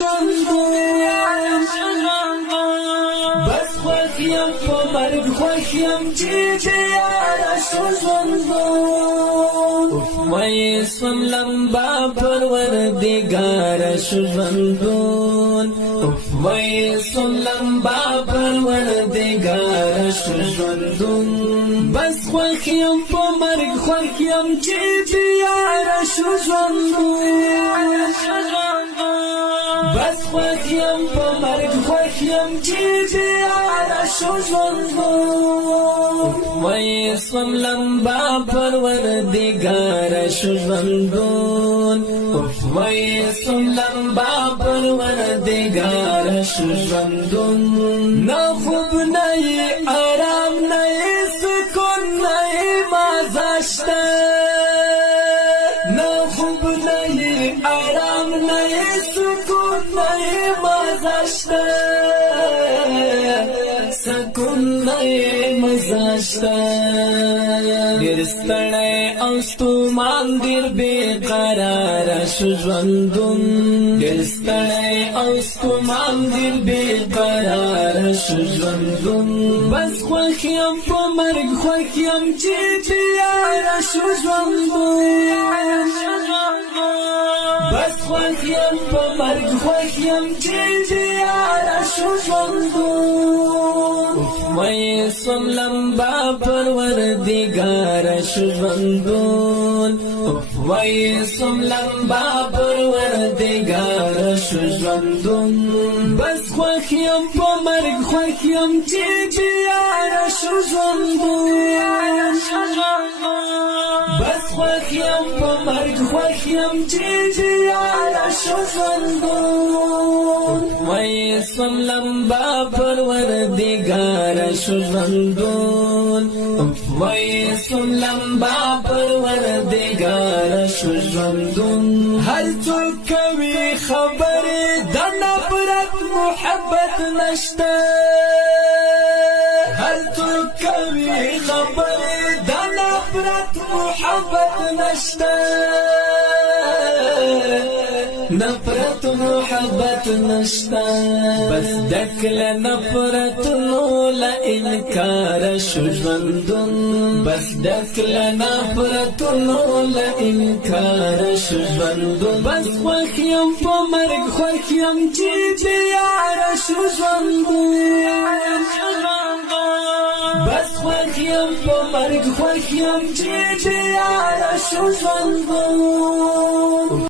بس خوخیم پا مرگ خوخیم چی دیاره شو ژوندون وای سوم لمبا پروردگاره شو ژوندون وای سوم لمبا پروردگاره شو ژوندون بس خوخیم پا مرگ خوخیم چی دیاره شو ژوندون بس خوخیم پا مرگ خوخیم چی دیاره شو ژوندون وای سوم لمبا پروردگاره شو ژوندون وای سوم لمبا پروردگاره شو ژوندون نه خوب نه آرام نه سکون نه مزه شته نه خوب نه آرام نه سکون نه مزه شته سکون نه مزه شته ډېر ستړی او ستومان ډېر بېقراره شو ژوندون ډېر ستړی او ستومان ډېر بېقراره شو ژوندون بس خوښ یم په مرګ خوښ یم چې تیاره شو ژوندون بس خوښ یم په مرګ خوښ یم چې تیاره شو ژوندون وای سوم لمبا پروردگاره شو ژوندون وای سوم لمبا پروردگاره شو ژوندون بس خوښ یم په مرګ خوښ یم چې تیاره شو ژوندون بس خوښ یم په مرګ خوښ یم چې تیاره شو ژوندون وای سوم لمبا پروردگاره شو ژوندون وای سوم لمبا پروردگاره شو ژوندون هر څوک کوي خبرې د نفرت محبت نشته هر څوک کوي خبرې د نفرت محبت نشته نفرت محبت نشتا بس دکل نفرت نولا انکار شو ژوندون بس دکل نفرت نولا انکار شو ژوندون بس خوښ یم په مرګ خوښ یم چې تیاره شو ژوندون بس خوښ یم په مرګ خوښ یم چې تیاره شو ژوندون